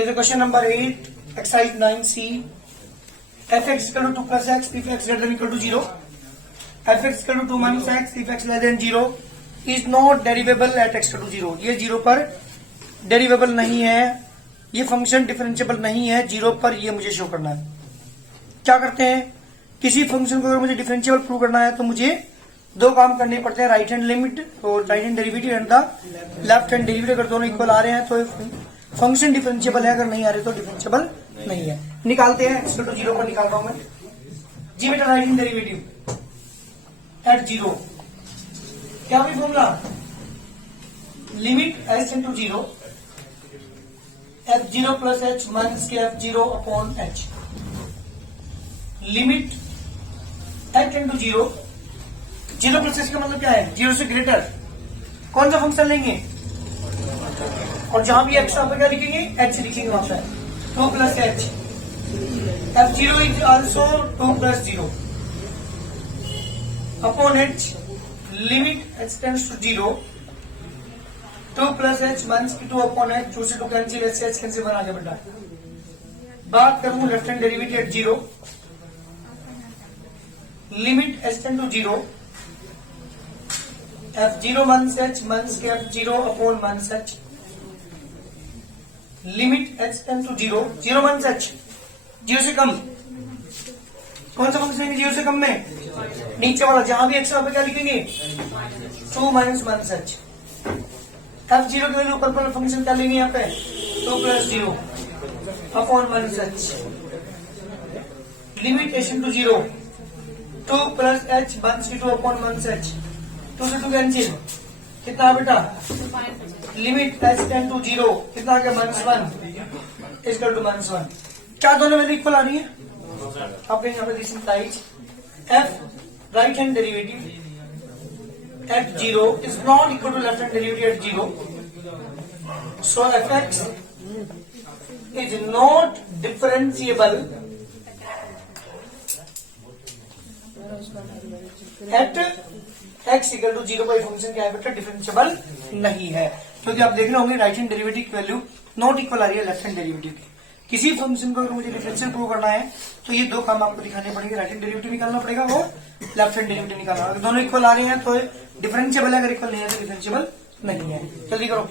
Here's a question number 8, exercise 9C. Fx equal to 2 plus x if x greater than equal to 0. Fx equal to 2 minus x if x less than 0 is not derivable at x equal to 0. ये 0 पर डेरिवेबल नहीं है, ये function differentiable नहीं है 0 पर, ये मुझे शो करना है. क्या करते हैं, किसी फंक्शन को अगर मुझे डिफरेंशिएबल प्रूव करना है तो मुझे दो काम करने पड़ते हैं, राइट हैंड लिमिट और right hand derivative and the left hand derivative. अगर दोनों इक्वल आ रहे हैं तो फंक्शन डिफरेंशिएबल है, अगर नहीं आ रहे तो डिफरेंशिएबल नहीं है. निकालते हैं. x टू 0 पर निकालता हूं मैं. जी बेटा राइट हैंड डेरिवेटिव एट 0 क्या भी formula, limit h in to 0 f0 plus h minus के f0 upon h. Limit h in to 0 plus h का मतलब क्या है, 0 से ग्रेटर. कौन सा फंक्शन लेंगे और जहां भी x आप क्या लिखेंगे, h लिखेंगे वहां पर 2 plus h. f0 is also 2 plus 0 upon h. Limit h tends to 0 2 plus h minus 2 upon h. 2 से 2 कैंसिल, h से h कैंसिल बना गया बेटा. बात करूं left hand derivative at 0. Limit h tend to 0 f0 minus h minus के f0 upon minus h. Limit h tend to 0 minus h 0 से कम. कौन सा फंक्शन है 0 से कम में, नीचे वाला, जहां भी x आप क्या लिखेंगे 2 माइनस माइनस h. f0 की वैल्यू ऊपर पर फंक्शन क्या लेंगे यहाँ पे 2 plus 0 upon minus h. Limit h to 0 2 plus h minus 2 upon minus h. 2 से 2 कैंसिल, कितना बेटा, लिमिट h टेंड टू 0 कितना आ गया माइनस 1 इक्वल टू माइनस 1. क्या दोनों वैल्यू इक्वल आ रही है. आप यहाँ पे this implies f right hand derivative at 0 is not equal to left hand derivative at 0. So fx is not differentiable at x equal to 0 पर फंक्शन क्या है बेटा, डिफरेंशिएबल नहीं है. क्योंकि आप देख रहे होंगे राइट हैंड डेरिवेटिव की वैल्यू नॉट इक्वल आ रही है लेफ्ट हैंड डेरिवेटिव की. किसी फंक्शन को अगर मुझे डिफरेंशियल प्रूव करना है तो ये दो काम आपको दिखाने पड़ेंगे, राइट हैंड डेरिवेटिव निकालना पड़ेगा और लेफ्ट हैंड डेरिवेटिव निकालना. अगर दोनों इक्वल आ रही हैं तो डिफरेंशिएबल है, अगर इक्वल नहीं है तो डिफरेंशिएबल नहीं है. जल्दी करो.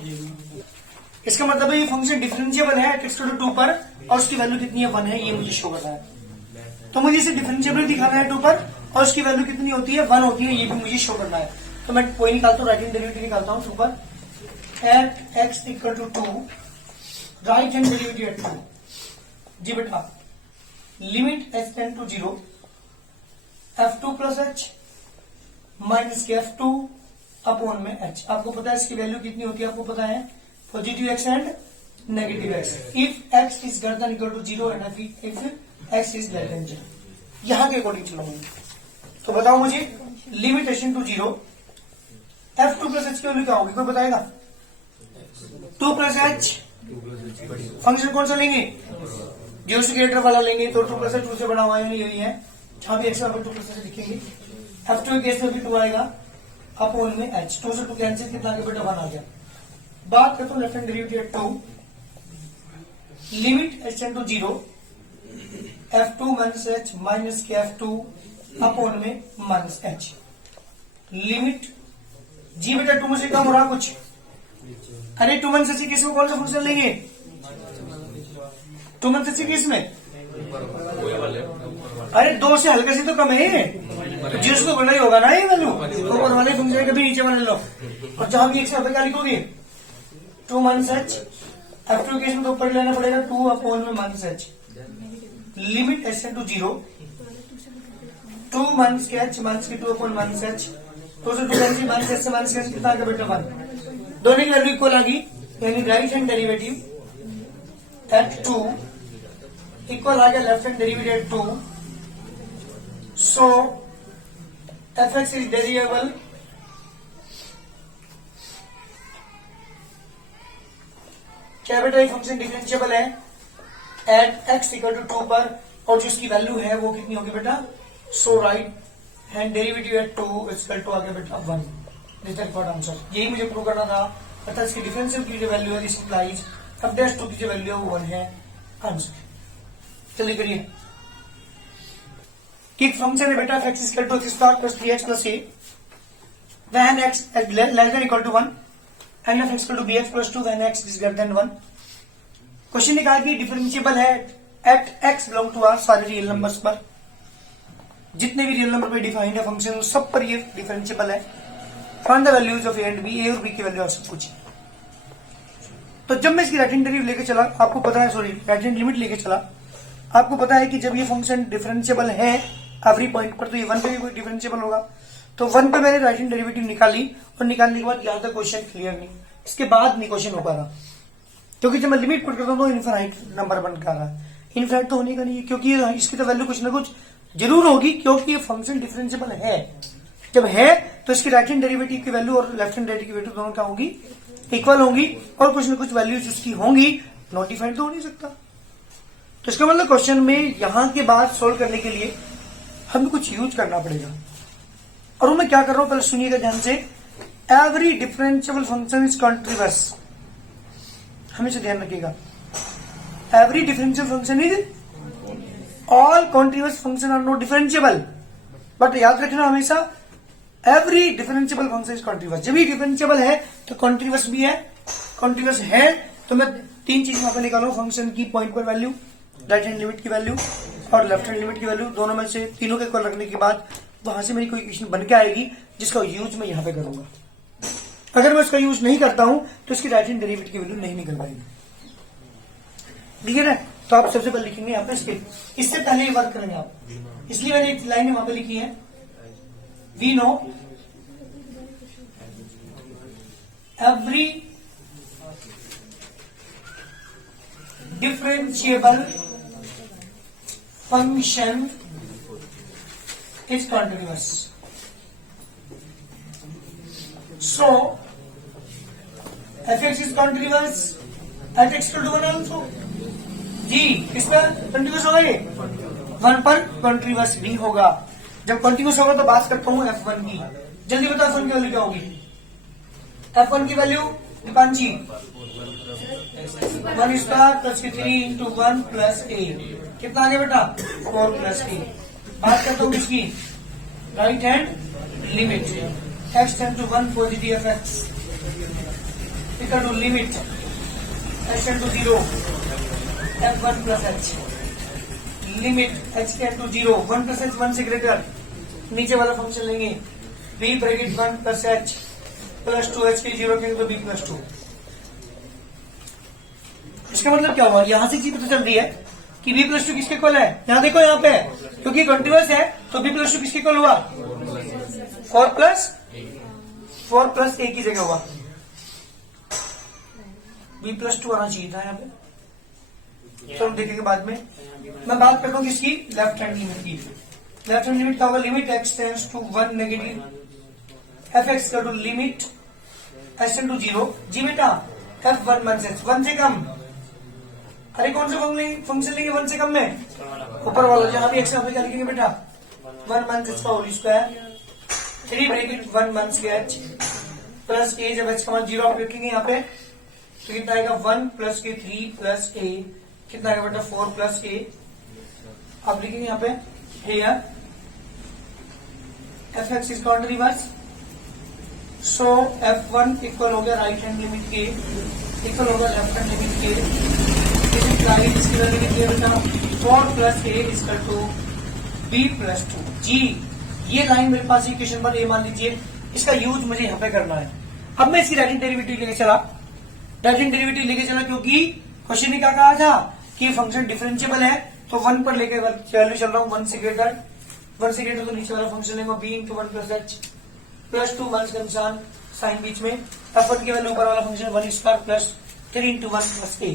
इसका मतलब है ये फंक्शन डिफरेंशिएबल है x टू 2 पर और उसकी वैल्यू कितनी है 1 है, ये मुझे शो करना है. तो मुझे इसे डिफरेंशिएबल दिखाना है 2 पर और उसकी वैल्यू कितनी होती है 1 होती है, ये भी मुझे शो करना है. तो मैं कोई निकालता हूँ, राइट हैंड डेरिवेटिव निकालता हूँ 2 पर. At x equal to 2 right hand derivative at 2. जी बेटा limit h tend to 0 f2 plus h minus के f2 अपॉन में h. आपको पता है इसकी वैल्यू कितनी होती है, आपको पता है positive x and negative x. If x is greater than equal to 0 and if x is less than 0. यहां के अकॉर्डिंग चलूंगी. तो बताओ मुझे limit h to 0 f2 plus h की वैल्यू क्या होगी, कोई बताएगा. 2 प्लस h फंक्शन कौन सा लेंगे, 0 से ग्रेटर वाला लेंगे. तो 2 प्लस 2 से बड़ा हुआ है, यही है. जहां भी x 2 प्लस से लिखेंगे. f2 केस में भी 2 आएगा अपॉन में h. 2 से 2 कैंसिल, कितना के बेटा 1 आ गया. बात करता हूं left hand derivative at 2. Limit h tend to 0 f2 minus h minus के f2 अपॉन में माइनस h. लिमिट जी बेटा 2 से कम हो रहा कुछ, अरे 2 माइनस h केस में कौन सा फंक्शन लेंगे, 2 माइनस h केस में, अरे 2 से हल्का से तो कम है, तो 0 से तो बड़ा ही होगा ना ये वैल्यू. ऊपर वाले फंक्शन कभी नीचे वाले लो. और जहां भी x यहाँ पे क्या लिखोगे 2 माइनस h. f2 केस में तो ऊपर लेना पड़ेगा 2 अपॉन में minus h. Limit h to 0 2 minus के h माइनस के 2 अपॉन माइनस h. 2 से 2 कैंसिल, माइनस h से माइनस h कितना आ गया बेटा 1. दोनों की वैल्यू इक्वल आ गई, यानी right hand derivative at 2 equal आ गया left hand derivative at 2. So fx is derivable क्या बेटा, ये फंक्शन डिफरेंशिएबल है एट x इक्वल टू 2 पर और जो इसकी वैल्यू है वो कितनी होगी बेटा. So right hand derivative at 2 equal to आ गया बेटा 1. This is the answer. यही मुझे प्रूव करना था. अर्थात इसकी डिफरेंशियल की जो वैल्यू है दिस इम्प्लाइज अब डैश टू की जो वैल्यू है वो 1 है आंसर। चलिए करिए कि एक फंक्शन है बेटा f x equal to x square plus 3x plus a when x less than equal to 1 and f x equal to bx plus 2 when x is greater than 1। Question ने कहा कि differentiable है at x belong to r सारे real numbers पर, जितने भी real number पे defined है फंक्शन सब पर ये डिफरेंशिएबल है। Find the values of a and b, a और b की वैल्यू आपसे पूछी। तो जब मैं इसकी राइट हैंड डेरिवेटिव लेके चला, आपको पता है, सॉरी राइट हैंड लिमिट लेके चला, आपको पता है कि जब ये फंक्शन डिफरेंशिएबल है एवरी पॉइंट पर, तो ये 1 पे भी कोई डिफरेंशिएबल होगा। तो 1 पे मैंने राइट हैंड डेरिवेटिव निकाली, और निकालने के बाद यहां तक क्वेश्चन क्लियर नहीं, इसके बाद नहीं क्वेश्चन हो पा रहा, क्योंकि जब मैं लिमिट पुट करता हूं तो इनफाइनाइट नंबर बन कर रहा है। इनफाइनाइट तो होने का नहीं है, क्योंकि इसकी तो वैल्यू कुछ ना कुछ जरूर होगी, क्योंकि ये फंक्शन डिफरेंशिएबल है। जब है तो इसकी राइट हैंड डेरिवेटिव की वैल्यू और लेफ्ट हैंड डेरिवेटिव की वैल्यू दोनों क्या होंगी, इक्वल होंगी, और कुछ ना कुछ वैल्यूज उसकी होंगी, नॉट डिफाइंड तो हो नहीं सकता। तो इसका मतलब क्वेश्चन में यहां के बाद सोल्व करने के लिए हमें कुछ यूज करना पड़ेगा, और वो मैं क्या कर रहा हूं पहले सुनिएगा ध्यान से। Every differentiable function is continuous, हमेशा ध्यान रखिएगा। Every differential function is, all continuous function are not differentiable, but याद रखना हमेशा every differentiable function is continuous. जब भी डिफरेंशिएबल है तो कॉन्टिन्यूअस भी है। कॉन्टिन्यूअस है तो मैं 3 चीज वहां पर निकालू, फंक्शन की पॉइंट पर वैल्यू, राइट हैंड लिमिट की वैल्यू और लेफ्ट हैंड लिमिट की वैल्यू, दोनों में से तीनों के इक्वल रखने के बाद वहां से मेरी कोई इक्वेशन बन के आएगी, जिसका यूज मैं यहां पे करूंगा। अगर मैं उसका यूज नहीं करता हूं तो इसकी राइट हैंड डेरिवेटिव की वैल्यू नहीं निकल पाएगी। क्लियर है? तो आप सबसे पहले लिखेंगे यहाँ पे स्केल, इससे पहले ये वर्क करेंगे आप, इसलिए मैंने एक लाइन वहां पे लिखी है, we know every differentiable function is continuous. So, f(x) is continuous at x equal to 1 also. जी, किस पर कंटिन्यूस होगा ये? 1 पर कंटिन्यूस भी होगा। जब कंटिन्यूस होगा तो बात करता हूँ f1 की। जल्दी बताओ f1 की वैल्यू क्या होगी? f1 की value Deepanshi 1 square plus 3 into 1 plus a, कितना आ गया बेटा? 4 प्लस a। बात करता हूँ इसकी right hand limit, x tend to 1 positive f x equal to limit x tend to 0 f1 plus h, limit h tend to 0 1 plus h 1 से greater, नीचे वाला फंक्शन लेंगे b bracket 1 plus h plus 2h के 0 के तो b plus 2। इसका मतलब क्या हुआ? यहां से चीज पता चल रही है कि b प्लस 2 किसके इक्वल है। यहां देखो, यहाँ पे क्योंकि कंटिन्यूअस है तो b प्लस 2 किसके इक्वल हुआ? 4 प्लस a की जगह हुआ, b प्लस 2 आना चाहिए था यहाँ पे। तो हम देखेंगे बाद में। मैं बात करता हूँ किसकी? लेफ्ट हैंड लिमिट की। लेफ्ट हैंड लिमिट का होगा limit x tends to 1 negative f x to limit h tend to 0। जी बेटा, f1 माइनस 1 से कम, अरे कौन सा फंक्शन लेंगे 1 से कम में? ऊपर वाला, जहां भी x यहाँ पे क्या लिखेंगे बेटा? 1 माइनस h का होल स्क्वायर 3 ब्रैकेट 1 माइनस के h प्लस a, जब h का मान 0 आप लिखेंगे यहाँ पे तो कितना आएगा? 1 प्लस के 3 प्लस a, कितना आएगा बेटा? 4 प्लस a। आप लिखेंगे यहाँ पे here F x is continuous, so f1 equal हो गया राइट हैंड लिमिट के, इक्वल हो गया लेफ्ट हैंड लिमिट के। इसकी वैल्यू कितनी है बेटा? 4 plus a equal to b plus 2। जी, ये लाइन मेरे पास इक्वेशन पर, ये मान लीजिए, इसका यूज मुझे यहाँ पे करना है। अब मैं इसकी राइट हैंड डेरिवेटिव लेके चला, क्योंकि क्वेश्चन ने क्या कहा था कि फंक्शन डिफरेंशिएबल है, तो 1 पर लेके वैल्यू चल रहा हूँ 1 से ग्रेटर तो नीचे वाला फंक्शन लेंगे b into 1 plus h plus 2 minus का निशान साइन बीच में, f1 की वैल्यू ऊपर वाला function 1 square plus 3 into 1 plus a।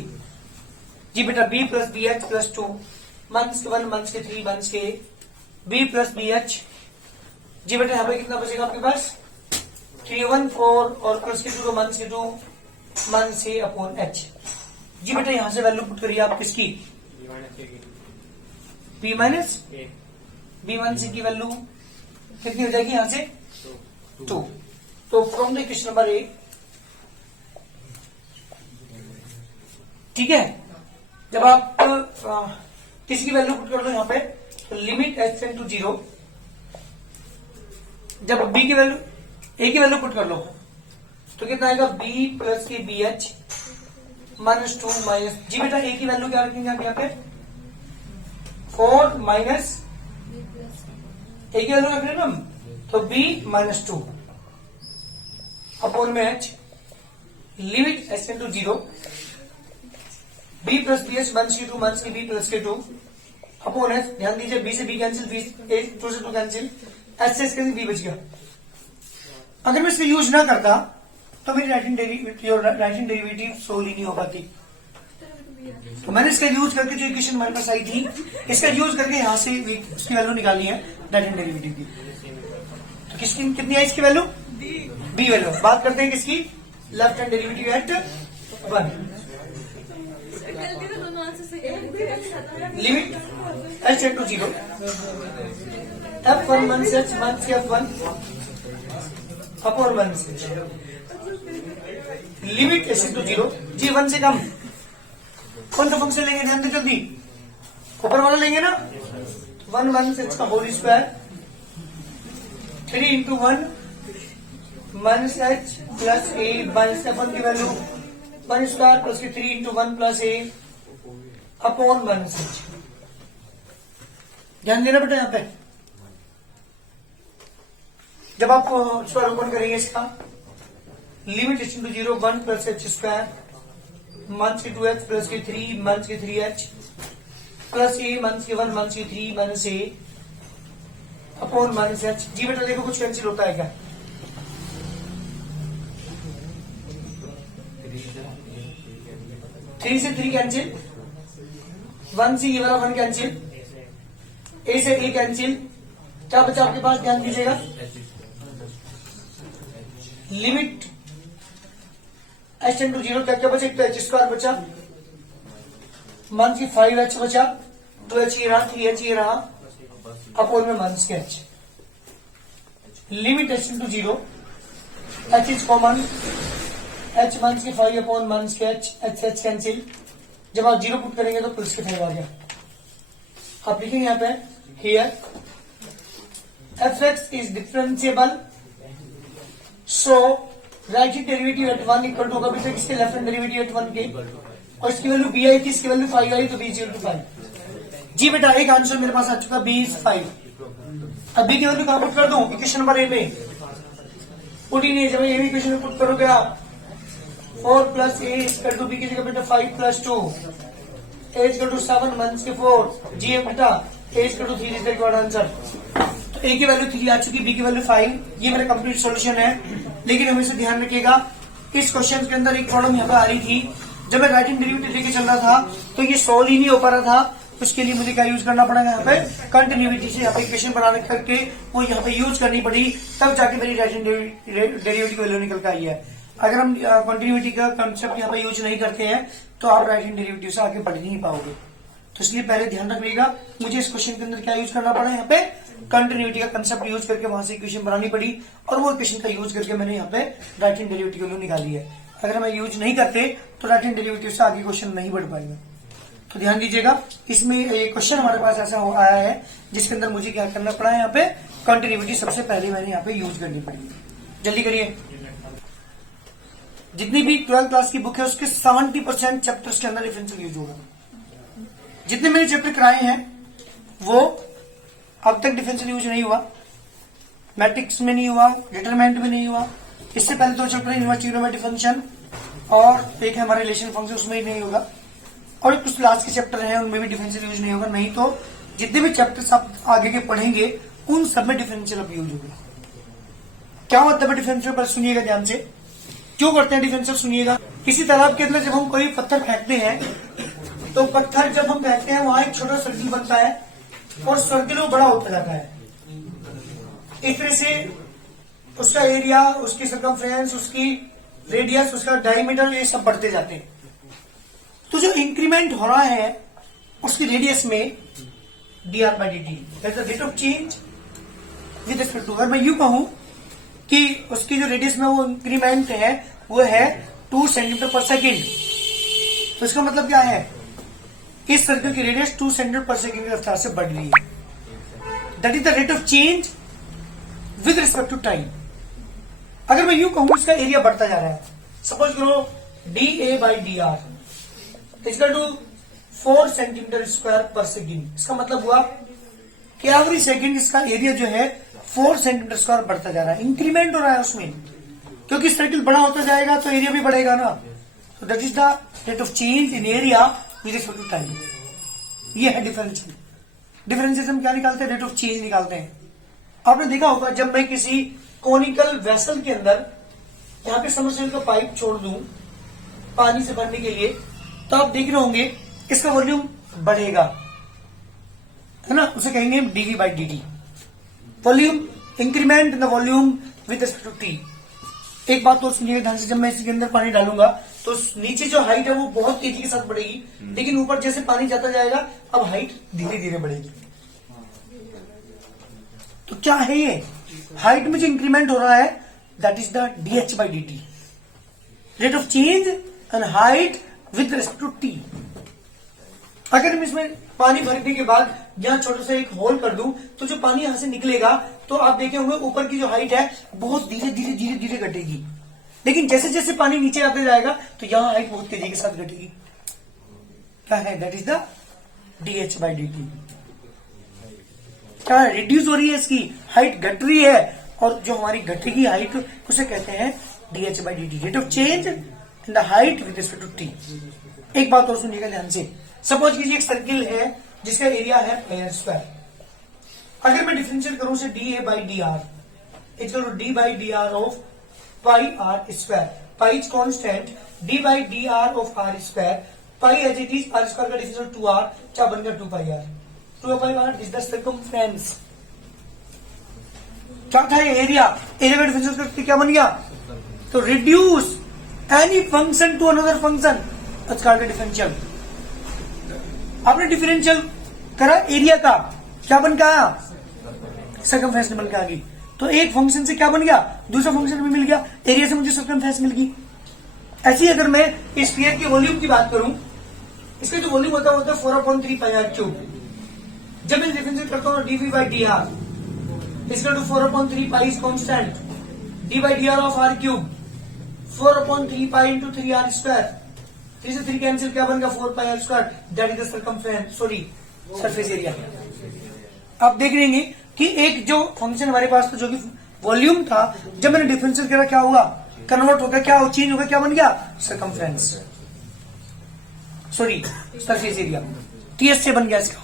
जी बेटा, b plus b h plus 2 minus के 1 माइनस के 3 माइनस के b प्लस बी एच। जी बेटा, यहाँ पे कितना बचेगा आपके पास? 3 1 4 और प्लस के 2 माइनस के 2 माइनस a अपॉन h। जी बेटा, यहां से वैल्यू पुट करिए आप किसकी? b माइनस a की वैल्यू कितनी हो जाएगी यहां से? 2। तो फ्रॉम द क्वेश्चन नंबर 8 ठीक है। जब आप किसी की वैल्यू पुट कर दो यहाँ पे, तो लिमिट h टेंड टू 0, जब b की वैल्यू a की वैल्यू पुट कर लो तो कितना आएगा, b प्लस के बी एच माइनस 2 माइनस जी। बेटा a की वैल्यू क्या रखेंगे आप यहाँ पे, 4 माइनस a की वैल्यू रख रहे ना हम, तो b माइनस 2 अपॉन में h, limit h tend to 0, b plus b h minus की 2 माइनस की b प्लस के 2 अपॉन h। ध्यान दीजिए b से b कैंसिल, b 2 से 2 कैंसिल, h से कैंसिल, b बच गया। अगर मैं इसका यूज ना करता तो मेरी राइट हैंड डेरिवेटिव सोल्व ही नहीं हो पाती। तो मैंने इसका यूज करके जो इक्वेशन हमारे पास आई थी, इसका यूज करके यहां से इसकी वैल्यू निकाली है राइट हैंड डेरिवेटिव की। तो किसकी कितनी है इसकी वैल्यू, बी वैल्यू। बात करते हैं किसकी, left hand derivative at 1, limit h tend to 0, f1 minus h minus f1 upon minus h, limit h tend to 0, जी 1 से कम। कौन सा फंक्शन लेंगे, ध्यान दे जल्दी, ऊपर वाला लेंगे ना, 1 माइनस h का whole square, 3 into 1 minus h plus a minus f1 की वैल्यू 1 स्क्वायर प्लस के 3 into 1 plus a upon minus h। ध्यान देना बेटा यहाँ पे, जब आप स्क्वायर ओपन करेंगे इसका, limit h into 0 1 plus h square minus के 2h प्लस के 3 माइनस के 3h प्लस a माइनस के 1 माइनस के 3 minus a upon minus h। जी बेटा देखो कुछ कैंसिल होता है क्या, थ्री से 3 कैंसिल, 1 से ये वाला 1 कैंसिल, a से a कैंसिल, क्या बचा आपके पास, ध्यान दीजिएगा, लिमिट h टेंड टू 0, क्या क्या बचा, एक तो h स्क्वायर बचा, माइनस की 5h बचा, 2h ये रहा, 3h ये रहा, अपॉन में माइनस के h, limit h tend to 0, h is common, h minus के 5 अपॉन माइनस के h, h से h कैंसिल, जब आप 0 पुट करेंगे तो प्लस के 5 आ गया। आप लिखेंगे यहाँ पे, here fx is differentiable, so right hand derivative at 1 equal to होगा बेटा किसके, लेफ्ट हैंड डेरिवेटिव एट 1 के, और इसकी वैल्यू b आई थी, इसकी वैल्यू 5 आई, तो b इज इक्वल टू 5। जी बेटा एक आंसर मेरे पास आ चुका, b इज 5। अब b की वैल्यू कहां पुट कर दूं, इक्वेशन नंबर ए में पुट ही नहीं, जब ए इक्वेशन में पुट करोगे आप 4 plus a equal to b की जगह बेटा 5 plus 2, a equal to 7 minus के 4, जी बेटा a equal to 3 is the required answer. तो a की वैल्यू 3 आ चुकी, b की वैल्यू 5, ये मेरा कंप्लीट सॉल्यूशन है। लेकिन हमेशा ध्यान रखिएगा, इस क्वेश्चन के अंदर एक प्रॉब्लम यहाँ पे आ रही थी, जब मैं राइट हैंड डेरिवेटिव लेके चल रहा था तो ये सोल्व ही नहीं हो पा रहा था। उसके लिए मुझे क्या यूज करना पड़ेगा, यहाँ पे कंटिन्यूटी से यहाँ पे इक्वेशन बनाने करके वो यहाँ पे यूज करनी पड़ी, तब जाके मेरी राइट हैंड डेरिवेटिव वैल्यू निकल के आई है। अगर हम कंटिन्यूटी का कंसेप्ट यहाँ पे यूज नहीं करते हैं तो आप राइट हैंड डेरिवेटिव से आगे बढ़ नहीं पाओगे। तो इसलिए पहले ध्यान रखिएगा, मुझे इस क्वेश्चन के अंदर क्या यूज करना पड़ा, यहाँ पे कंटिन्यूटी का कंसेप्ट यूज करके वहां से इक्वेशन बनानी पड़ी, और वो इक्वेशन का यूज करके मैंने यहाँ पे राइट हैंड डेरिवेटिव वैल्यू निकाली है। अगर मैं यूज नहीं करते तो राइट हैंड डेरिवेटिव से आगे क्वेश्चन नहीं बढ़ पाएगा। तो ध्यान दीजिएगा, इसमें एक क्वेश्चन हमारे पास ऐसा आया है जिसके अंदर मुझे क्या करना पड़ा है, यहाँ पे कंटिन्यूटी सबसे पहले मैंने यहाँ पे यूज करनी पड़ी। जल्दी करिए, जितनी भी 12th क्लास की बुक है उसके 70% चैप्टर्स के अंदर डिफरेंशियल यूज होगा। जितने मैंने चैप्टर कराए हैं वो अब तक डिफरेंशियल यूज नहीं हुआ, मैट्रिक्स में नहीं हुआ, डिटरमिनेंट में नहीं हुआ। इससे पहले 2 चैप्टर इनवर्स ट्रिग्नोमेट्रिक फंक्शन और एक है हमारा रिलेशन फंक्शन, उसमें ही नहीं होगा, और कुछ लास्ट के चैप्टर हैं उनमें भी डिफरेंशियल यूज नहीं होगा। नहीं तो जितने भी चैप्टर्स आप आगे के पढ़ेंगे उन सब में डिफरेंशियल अब यूज होगा। क्या मतलब है डिफरेंशियल, पर सुनिएगा ध्यान से, क्यों करते हैं डिफरेंशियल सुनिएगा। किसी तालाब के अंदर जब हम कोई पत्थर फेंकते हैं तो पत्थर जब हम फेंकते हैं वहां एक छोटा सर्किल बनता है और सर्किल वो बड़ा होता जाता है। इस तरह से उसका एरिया, उसकी सर्कमफ्रेंस, उसकी रेडियस, उसका डायमीटर, ये सब बढ़ते जाते हैं। तो जो इंक्रीमेंट हो रहा है उसकी रेडियस में dr by dt, that's the rate of change with respect to. अगर मैं यूं कहूं कि उसकी जो रेडियस में वो इंक्रीमेंट है वो है 2 सेंटीमीटर पर सेकेंड, तो इसका मतलब क्या है, इस सर्कल की रेडियस 2 सेंटीमीटर पर सेकेंड की रफ्तार से बढ़ रही है। That is the rate of change with respect to time. अगर मैं यूं कहूं इसका एरिया बढ़ता जा रहा है, सपोज करो d A by D r equal to 4 centimetre square पर सेकेंड। इसका मतलब हुआ कि एवरी सेकेंड इसका एरिया जो है 4 सेंटीमीटर स्क्वायर बढ़ता जा रहा है, इंक्रीमेंट हो रहा है उसमें, क्योंकि सर्किल बड़ा होता जाएगा तो एरिया भी बढ़ेगा ना। तो that is the rate of change in area with respect to time. ये है डिफरेंशियल। डिफरेंशियल हम क्या निकालते हैं, रेट ऑफ चेंज निकालते हैं। आपने देखा होगा जब मैं किसी कोनिकल वेसल के अंदर यहाँ पे समरसेबल का पाइप छोड़ दूं पानी से भरने के लिए, तो आप देख रहे होंगे इसका वॉल्यूम बढ़ेगा, है ना, उसे कहेंगे d v by d t, volume increment in the volume with respect to t. एक बात तो सुनिएगा ध्यान से, जब मैं इसके अंदर पानी डालूंगा तो नीचे जो हाइट है वो बहुत तेजी के साथ बढ़ेगी, लेकिन ऊपर जैसे पानी जाता जाएगा अब हाइट धीरे धीरे बढ़ेगी। तो क्या है ये, हाइट में जो इंक्रीमेंट हो रहा है that is the d h by d t, rate of change and height with respect to t. अगर मैं इसमें पानी भरने के बाद यहां छोटा सा एक होल कर दूं तो जो पानी यहां से निकलेगा तो आप देखे होंगे ऊपर की जो हाइट है बहुत धीरे धीरे धीरे धीरे घटेगी, लेकिन जैसे जैसे पानी नीचे आते जाएगा तो यहां हाइट बहुत तेजी के साथ घटेगी। क्या है, that is the d h by d t. क्या है, रिड्यूस हो रही है, इसकी हाइट घट रही है, और जो हमारी घटेगी हाइट उसे कहते हैं d h by d t, rate of change in the height with respect to t. एक बात और सुनिएगा ध्यान से, सपोज कीजिए एक सर्किल है जिसका एरिया है पाई आर स्क्वायर। अगर मैं डिफरेंशियल करूं उसे D A by D R equal to D by D R of pi R square, pi is constant, D by D R of R square, pi as it is, R square का differential 2r, क्या बन गया 2 pi R, 2 pi R is the circumference. क्या था ये area, area का differential करके क्या बन गया, तो reduce any function to another function, that's called differential. आपने डिफरेंशियल करा एरिया का, क्या बन के आया, सर्कमफ्रेंस बन के आ गई। तो एक फंक्शन से क्या बन गया, दूसरा फंक्शन भी मिल गया, एरिया से मुझे सर्कमफ्रेंस मिल गई। ऐसी अगर मैं इस स्फीयर के वॉल्यूम की बात करूं, इसका जो वॉल्यूम होता है 4/3 पाई आर क्यूब। जब मैं डिफरेंशियल करता हूं डीवी बाई डी आर इसका 4/3 pi is constant, D by D R of R cube 4/3 pi into 3r square, 3 से 3 कैंसिल, क्या बन गया 4 pi R square, that is the circumference, sorry surface area. आप देख लेंगे कि एक जो फंक्शन हमारे पास था जो कि वॉल्यूम था, जब मैंने डिफरेंशियल करा क्या हुआ, कन्वर्ट हो गया, क्या चेंज हो गया, क्या बन गया circumference, sorry surface area, TS से बन गया इसका।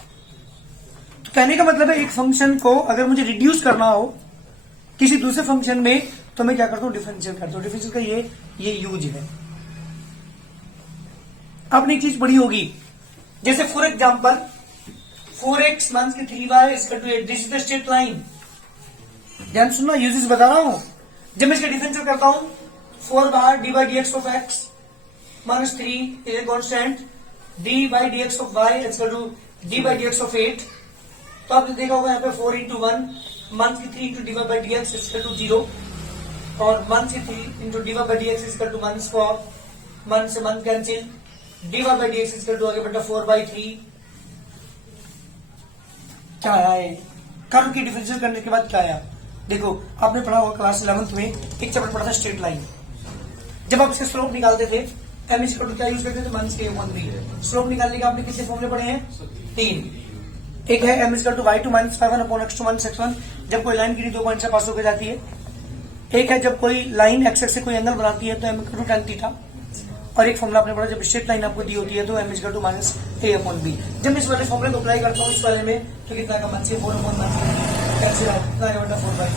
तो कहने का मतलब है एक फंक्शन को अगर मुझे रिड्यूस करना हो किसी दूसरे फंक्शन में तो मैं क्या करता हूं, डिफरेंशियल करता हूं। डिफरेंशियल का ये यूज है। आपने एक चीज पढ़ी होगी, जैसे for example 4x minus 3y is 8, this is the straight line. ध्यान सुनना, यूजेस बता रहा हूं। जब मैं इसका डिफरेंशियल करता हूं 4 बाहर D by D x of X minus 3 is a constant, D by D x of Y is to D by D x of 8। तो आपने देखा होगा यहाँ पे 4 into 1 minus 3 into D by D X is to 0, और minus 3 into D by D X is to minus 4, minus से minus cancel, D by D X is to आगे बढ़ा 4/3। क्या आया है, कर्व की डिफरेंशियल करने के बाद क्या आया, देखो आपने पढ़ा होगा क्लास 11th में एक चैप्टर पढ़ा था स्ट्रेट लाइन। जब आप इसके स्लोप निकालते थे एम इज क्या यूज करते थे, माइनस k/3। स्लोप निकालने के आपने कितने फॉर्मूले पढ़े हैं, 3। एक है m is to y to minus 5/x2 minus x1, जब कोई लाइन किसी 2 पॉइंट से पास होकर जाती है। एक है जब कोई लाइन एक्स एक्स से कोई एंगल बनाती है तो m is to tan theta. और एक फॉर्मुला आपने पढ़ा जब स्ट्रेट लाइन आपको दी होती है तो m is to minus a/b। जब मैं इस वाले फॉर्मुले को अप्लाई करता हूँ इस वाले में तो कितना का माइनस 4/3 कैंसिल आउट, कितना का 4/।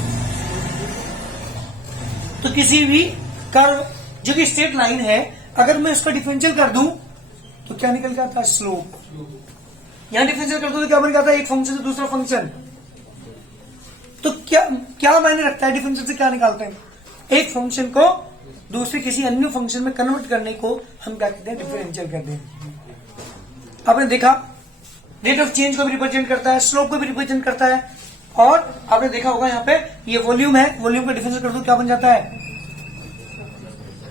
तो किसी भी कर्व जो कि स्ट्रेट लाइन है अगर मैं उसका डिफरेंशियल कर दूं तो क्या निकल के आता है, स्लोप। यहां डिफरेंशियल कर दूं तो क्या बन जाता है, एक फंक्शन से दूसरा फंक्शन। तो क्या मायने रखता है डिफरेंशियल से क्या निकालते हैं, एक फंक्शन को दूसरे किसी अन्य फंक्शन में कन्वर्ट करने को हम क्या कहते हैं, डिफरेंशियल कहते हैं। आपने देखा रेट ऑफ चेंज को भी रिप्रेजेंट करता है, स्लोप को भी रिप्रेजेंट करता है, और आपने देखा होगा यहाँ पे ये वॉल्यूम है, वॉल्यूम का डिफरेंशियल कर दो क्या बन जाता है,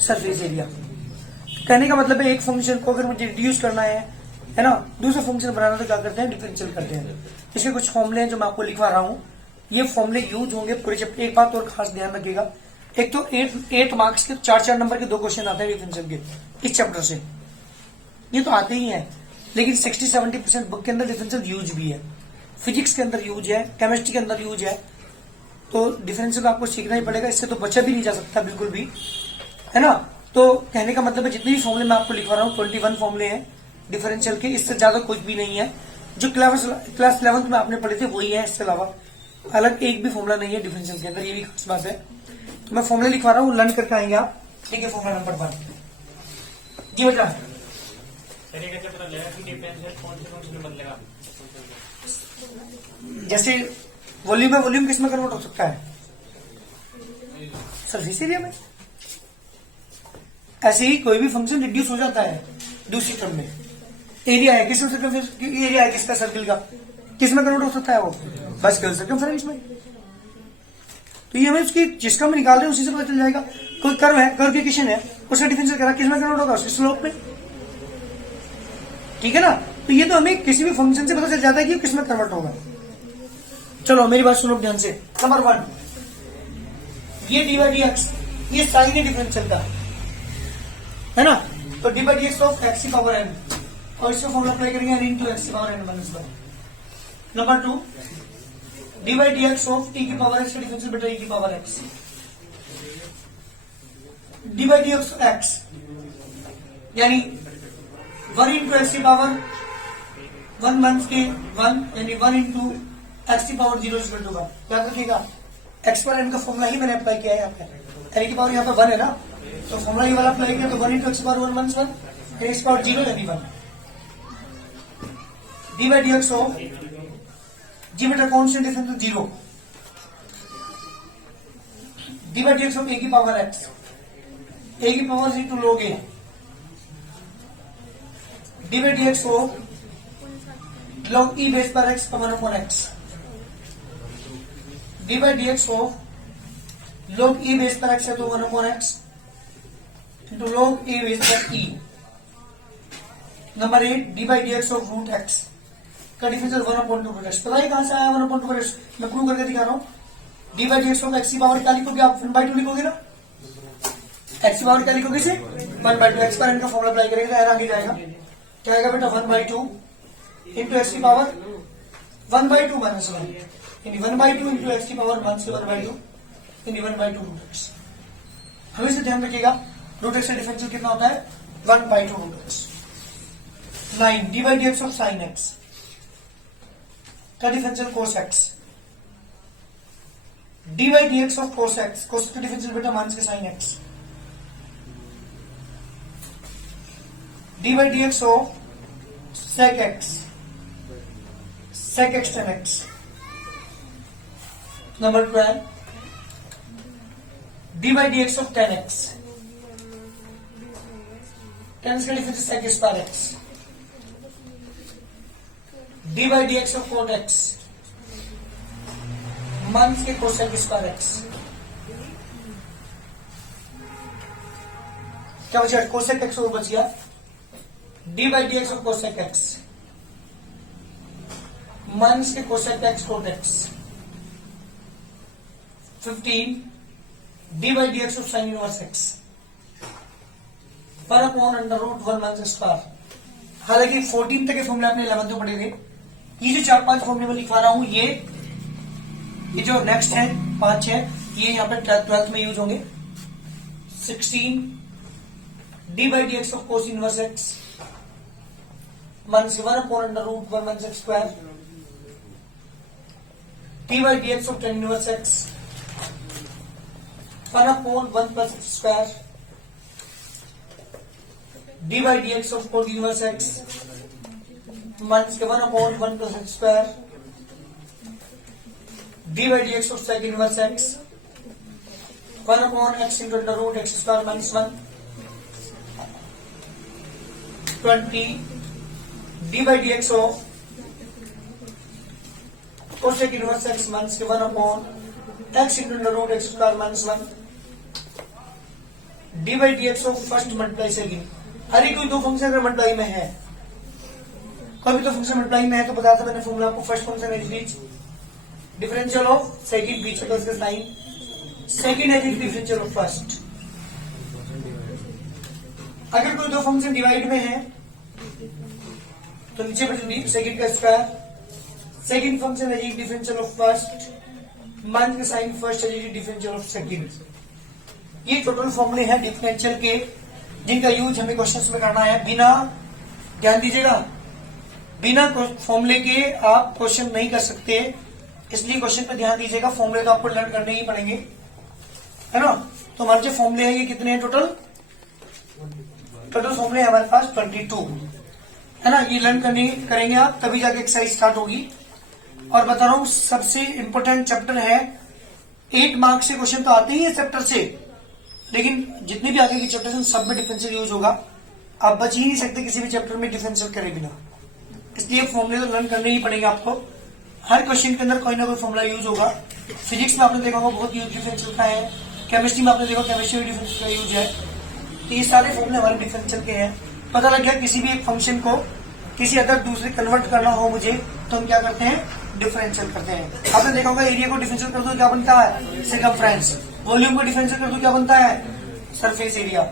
सरफेस एरिया। कहने का मतलब है एक फंक्शन को अगर मुझे रिड्यूस करना है ना, दूसरा फंक्शन बनाना तो क्या करते हैं, डिफरेंशियल करते हैं। इसके कुछ फॉर्मूले हैं जो मैं आपको लिखवा रहा हूँ, ये फॉर्मूले यूज होंगे पूरे चैप्टर। एक बात और खास ध्यान रखिएगा, एक तो 8 मार्क्स के 4 नंबर के 2 क्वेश्चन आते हैं डिफरेंशियल के इस चैप्टर से, ये तो आते ही हैं, लेकिन 60-70% बुक के अंदर डिफरेंशियल यूज भी है, फिजिक्स के अंदर यूज है, केमिस्ट्री के अंदर यूज है, तो डिफरेंशियल आपको सीखना ही पड़ेगा, इससे तो बचा भी नहीं जा सकता बिल्कुल भी, है ना। तो कहने का मतलब है जितने भी फॉर्मूले मैं आपको लिखवा रहा हूँ 21 फॉर्मूले हैं डिफरेंशियल के, इससे ज्यादा कुछ भी नहीं है। जो क्लास 11th में आपने पढ़े थे वही है, इससे अलावा अलग एक भी फॉर्मूला नहीं है डिफरेंशियल के अंदर, ये भी खास बात है। तो मैं फॉर्मूला लिखवा रहा हूँ, लर्न करके आएंगे आप, ठीक है। फॉर्मूला नंबर 1 जी बेटा, जैसे वॉल्यूम है, वॉल्यूम किस में कन्वर्ट हो सकता है, सरफेस एरिया में। ऐसे ही कोई भी फंक्शन रिड्यूस हो जाता है दूसरी टर्म में। एरिया है किस एरिया है किसका, सर्किल का, किस में कन्वर्ट हो सकता है वो, बस सर्कमफेरेंस में। तो ये हमें उसकी जिसका हम निकाल रहे हैं उसी से पता चल जाएगा। कोई कर्व है, कर्व की इक्वेशन है, उसका डिफरेंशियल करा किस में कन्वर्ट होगा, उसके स्लोप में, ठीक है ना। तो ये तो हमें किसी भी फंक्शन से पता चल जाता है कि किस में कन्वर्ट होगा। चलो मेरी बात सुनो ध्यान से। नंबर 1, ये डी बाई डी एक्स, ये साइन है डिफरेंशियल का, है ना। तो d by D x of x की पावर एन, और इसका फॉर्मूला अप्लाई करेंगे एन इंटू एक्स की power n minus 1। Number 2, d by D x of t की पावर एक्स का डिफरेंशियल बेटा e की power x, D by D x x यानी 1 इंटू एक्स की पावर 1 के 1 यानी 1 इंटू एक्स की पावर 0 इक्वल टू 1। याद रखिएगा एक्स पर एन का फॉर्मूला ही मैंने अप्लाई किया है यहाँ पे, एन की पावर यहाँ पे 1 है ना, तो फॉर्मूला ये वाला अप्लाई किया, तो 1 इंटू एक्स की पावर 1 1 1 एक्स पावर 0 यानी 1। D by D x of G बेटा constant difference 0, D by D x of A की पावर एक्स, ए की power into log A, D by D x of log e base पर X का 1 upon X, D by D x of log e base पर X है तो 1 upon x into log e base पर e। Number 8, d by D x of root x का differential 1 upon 2 root x. पता है कहां से आया 1 अपॉन 2 रूट एक्स, मैं प्रूव करके दिखा रहा हूं। D by D x of x की पावर क्या लिखोगे आप, 1/2 लिखोगे ना, एक्स की पावर क्या लिखोगे इसे 1/2, एक्स पर एन का फॉर्मूला अप्लाई करेंगे तो एन आगे जाएगा, क्या आएगा बेटा 1/2 इंटू एक्स की पावर 1/2 माइनस 1 यानी 1/2 इंटू एक्स की पावर 1 से 1/2 यानी 1/2 रूट एक्स। हमेशा ध्यान रखिएगा रूट एक्स का डिफरेंशियल कितना होता है 1/2 root X. 9, D by D x of sine X का differential cos X, D by D x of cos X, cos का डिफरेंशियल बेटा माइनस के sine X, D by D x of sec X, sec X tan X. Number 12, D by D x of 10x, 10 का difference sec square X, D by D x of cot X minus के cosec square x. क्या बचा, cosec X और बच गया, D by D x of cosec X minus के cosec X cot X. 15, D by D x of sine inverse X पर upon under root 1 minus square. हालांकि 14 तक के फॉर्मूले आपने 11th में पढ़े थे, ये जो 4-5 फॉर्मूले में लिखवा रहा हूं ये जो नेक्स्ट है 5 है ये यहाँ पे 12th में यूज होंगे। 16, d by D x of cos inverse x minus 1 upon under root 1 minus x square, d by D x of tan inverse x 1 upon 1 plus x square, d by D x of cot inverse x minus के 1 upon 1 plus x square, d by D x of sec inverse x 1 upon x into under root x square minus 1। 20, D by D x of cosec inverse x minus के 1 upon x into under root x square minus 1, D by D x of first multiply second अरे कोई दो function अगर multiply में है, कोई भी दो फंक्शन मल्टीप्लाई में है तो बताया था मैंने फॉर्मूला आपको, first function as it is differential of second, बीच में उसका sign, second as it differential of first. अगर कोई दो फंक्शन डिवाइड में है तो नीचे पर सेकंड का square, second function as it differential of first, मान का sign first as it differential of second. ये टोटल फॉर्मूले हैं डिफरेंशियल के, जिनका यूज हमें क्वेश्चंस में करना है। बिना, ध्यान दीजिएगा, बिना फॉर्मूले के आप क्वेश्चन नहीं कर सकते, इसलिए क्वेश्चन पे ध्यान दीजिएगा। फॉर्मूले तो आपको लर्न करने ही पड़ेंगे, है ना। तो हमारे जो फॉर्मूले हैं ये कितने हैं टोटल फॉर्मूले हैं हमारे पास 22, है ना। ये लर्न करेंगे आप, तभी जाके एक्सरसाइज स्टार्ट होगी। और बता रहा हूं सबसे इंपोर्टेंट चैप्टर है, 8 मार्क्स से क्वेश्चन तो आते ही है चैप्टर से, लेकिन जितने भी आगे के चैप्टर हैं सब में डिफरेंशियल यूज होगा। आप बच ही नहीं सकते किसी भी चैप्टर में डिफरेंशियल करे बिना, इसलिए फॉर्मूले तो लर्न करने ही पड़ेंगे आपको। हर क्वेश्चन के अंदर कोई ना कोई फॉर्मूला यूज होगा। फिजिक्स में आपने देखा होगा बहुत यूज डिफरेंशियल का है, केमिस्ट्री में आपने देखा केमिस्ट्री में डिफरेंशियल का यूज है। तो ये सारे फॉर्मूले हमारे डिफरेंशियल के हैं। पता लग गया किसी भी एक फंक्शन को किसी अदर दूसरे कन्वर्ट करना हो मुझे, तो हम क्या करते हैं, डिफरेंशियल करते हैं। आपने देखा होगा एरिया को डिफरेंशियल कर दो क्या बनता है, सर्कमफ्रेंस। वॉल्यूम को डिफरेंशियल कर दो क्या बनता है, सरफेस एरिया।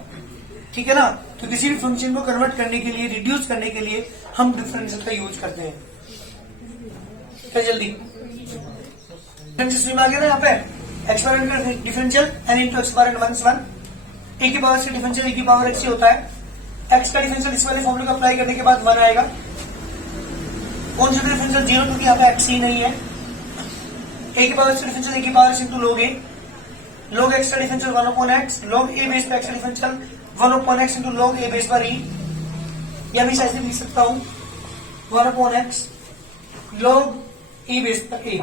ठीक है ना। तो किसी भी फंक्शन को कन्वर्ट करने के लिए, रिड्यूस करने के लिए हम डिफरेंशियल का यूज करते हैं। तो जल्दी डिफरेंशियल आ गया ना यहाँ पे, एक्सपोनेंट का डिफरेंशियल n इंटू एक्सपोनेंट -1, ए की पावर से डिफरेंशियल ए की पावर x से होता है। x का डिफरेंशियल इस वाले फॉर्मूले को अप्लाई करने के बाद 1 आएगा। कौन सा डिफरेंशियल 0, क्योंकि यहाँ पे x ही नहीं है। a की पावर से डिफरेंशियल a की पावर से into log a, log x का differential 1/x, log a base पे x का differential 1/x into log a base पर e, या मैं ऐसे लिख सकता हूँ 1/x log e बेस पर a।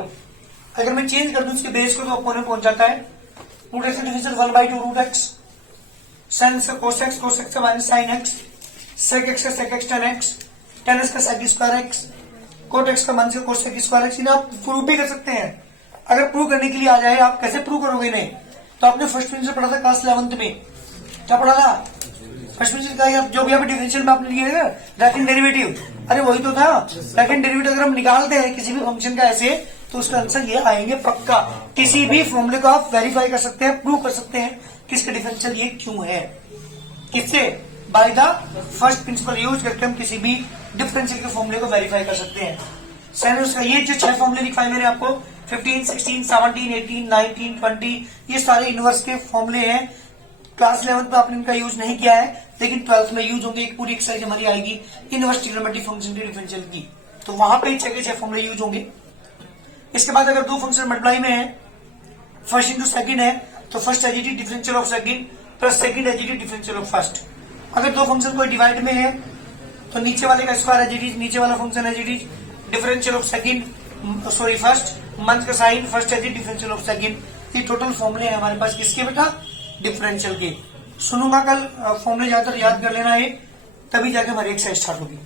अगर मैं चेंज कर दूं इसके बेस को तो अपोन में पहुंच जाता है। रूट एक्स का डिफरेंशियल 1/2 रूट एक्स, साइन का कोस एक्स का minus sine X, sec X का sec X tan X, tan X का sec square X, cot X का माइनस का कोस सेक स्क्वायर एक्स। इन्हें आप प्रूव भी कर सकते हैं। अगर प्रूव करने के लिए आ जाए, आप कैसे प्रूव करोगे इन्हें, तो आपने फर्स्ट प्रिंसिपल पढ़ा था क्लास 11th में। क्या पढ़ा था, फर्स्ट प्रिंसिपल का जो भी आपने डिफरेंशियल में आपने लिया है रैखिक डेरिवेटिव, अरे वही तो था। रैखिक डेरिवेटिव अगर हम निकालते हैं किसी भी फंक्शन का ऐसे, तो उसका आंसर ये आएंगे पक्का। किसी भी फॉर्मूले को आप वेरीफाई कर सकते हैं, प्रूव कर सकते हैं कि इसका डिफरेंशियल ये क्यों है। किससे, by the first principle use करके हम किसी भी डिफरेंशियल के फॉर्मूले को वेरीफाई कर सकते हैं। सर उसका ये जो 6 फॉर्मूले दिखाए मैंने आपको, 15, 16, 17, 18, 19, 20, ये सारे इनवर्स के फॉर्मूले हैं। क्लास 11th में आपने इनका यूज नहीं किया है, लेकिन 12th में यूज होंगे। एक पूरी एक्सरसाइज हमारी आएगी इनवर्स ट्रिग्नोमेट्रिक फंक्शन के डिफरेंशियल की, तो वहां पे 6 के 6 फॉर्मूले यूज होंगे। इसके बाद अगर दो फंक्शन मल्टीप्लाई में है, फर्स्ट इंटू सेकंड है, तो फर्स्ट एजीटी differential of second plus second AGT differential of first. अगर दो फंक्शन कोई डिवाइड में है, तो नीचे वाले का स्क्वायर एजीटी, नीचे वाला फंक्शन एजीटी differential of second, sorry first, मंथ का साइन फर्स्ट एजीटी डिफरेंशियल ऑफ सेकंड। ये टोटल फॉर्मूले हैं हमारे पास किसके बेटा, डिफरेंशियल के। सुनूंगा कल फॉर्मूले ज्यादातर याद कर लेना है, तभी जाके हमारी एक्सरसाइज स्टार्ट होगी।